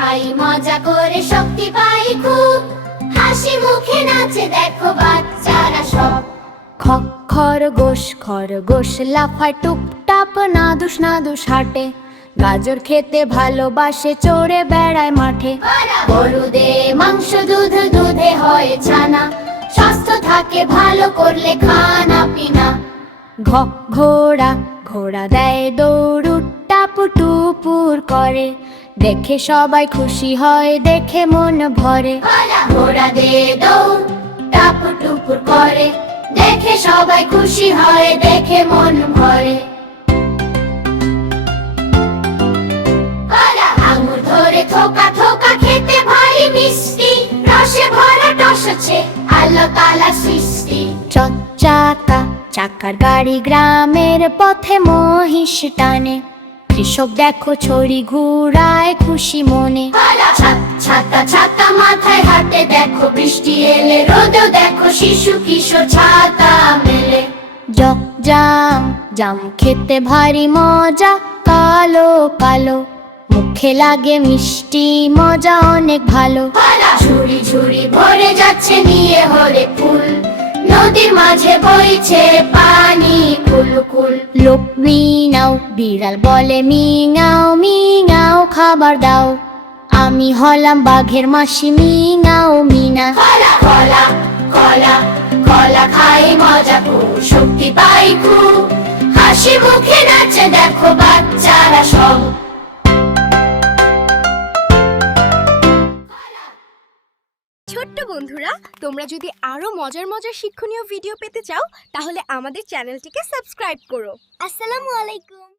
খাই মজা করে শক্তি পাই খুব, হাসি মুখে নাচে দেখো বাচ্চারা সব। খরগোশ খরগোশ লাফায় টুপটাপ নাদুস নাদুস হাঁটে, গাজর খেতে ভালোবাসে চড়ে বেড়ায় মাঠে। গরুদে মাংস দুধ দুধে হয় ছানা, স্বাস্থ্য থাকে ভালো করলে খানা পিনা। ঘোড়া ঘোড়া দেয় দৌড় টাপু টুপুর করে, দেখে সবাই খুশি হয় দেখে মন ভরে। ঘোড়া দে দৌড় টাপুর টুপুর করে, দেখে সবাই খুশি হয় দেখে মন ভরে। আঙুর ধরে থোকা থোকা খেতে ভারী মিষ্টি, রসে ভরা টস আছে আল্লাহ তাআলার সৃষ্টি। চাকা চাকার গাড়ি গ্রামের পথে মহিষ টানে, কৃষক দেখো ছড়ি ঘুরায় খুশি মনে। ছাতা ছাতা মাথায় হাতে দেখো বৃষ্টি এলে, রোদেও দেখো শিশু কিশোর ছাতা মেলে। জাম জাম খেতে ভারী মজা, কালো কালো মুখে লাগে মিষ্টি, মজা অনেক ভালো। ঝুড়ি ঝুড়ি ভরে যাচ্ছে নিয়ে হরে ফুল, নদীর মাঝে বইছে পানি কুলকুল। লোক মিনাও বিড়াল বলে মিঙাও মিঙাও খাবার দাও, আমি হলাম বাঘের মাসি মিঙাও মিনা। কলা কলা কলা খাই মজা খুব, শক্তি পাই খুব, হাসি মুখে নাচে দেখো বাচ্চারা সব। ছোট্ট বন্ধুরা, তোমরা যদি আরো মজার মজার শিক্ষণীয় ভিডিও পেতে চাও তাহলে আমাদের চ্যানেলটিকে সাবস্ক্রাইব করো। আসসালামু আলাইকুম।